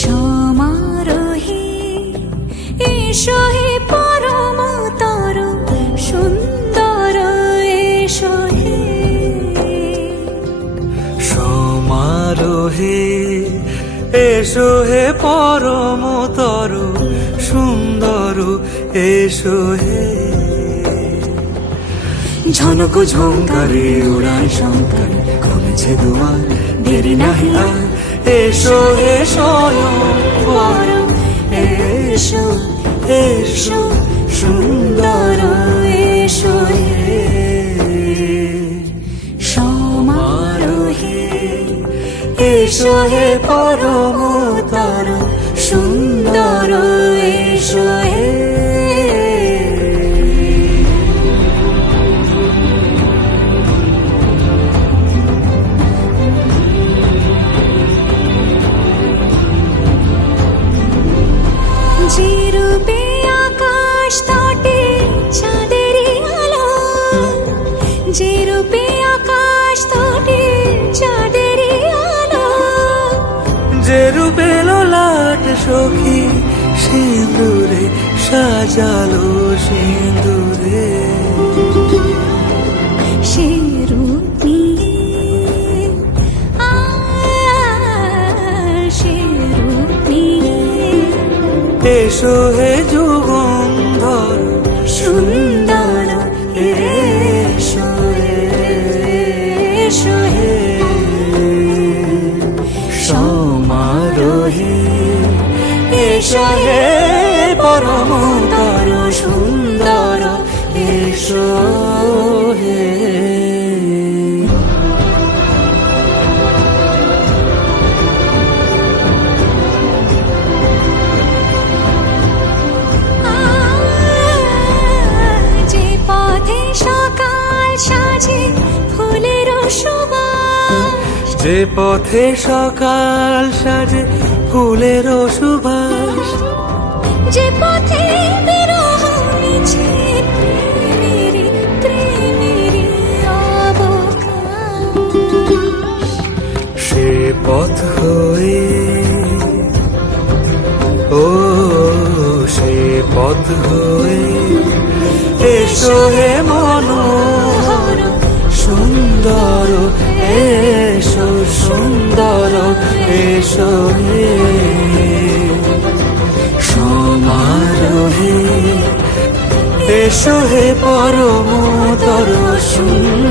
সমারোহে এসো হে পরমতর সুন্দর এসো হে। সমারোহে এসো হে পরমতর সুন্দর এসো হে। ঝনক ঝঙ্কারে উড়ায় শঙ্কর কমেছে দুয়ার দেরি নাহি আর। এসো হে স্বয়ংবর এসো এসো সুন্দর এসো হে। সমারোহে এসো হে পরমতর সুন্দর এসো হে। যে রূপে আকাশ তটে চাঁদেরই আলো, যে রূপে আকাশ তটে চাঁদেরই আলো, যে রূপে ললাট সখী সিঁদুরে সাজালো সিঁদুরে। সে রূপ নিয়ে সে রূপ নিয়ে এসো হে যুগন্ধর সুন্দর এসো এসো হে। সমারোহে এসো হে পরমতর সুন্দর এসো হে। যে পথে সকাল সাজে ফুলের সুবাস, যে পথে সকাল সাজে ফুলের সুবাস, যে পথে বিরহ মিছে প্রেমের প্রেমের অবকাশ, সে পথ হয়ে ও সে পথ হয়ে এসো হে মনোহর সুন্দর এসো সুন্দর এসো হে। সমারোহে এসো হে পরমতর সুন্দর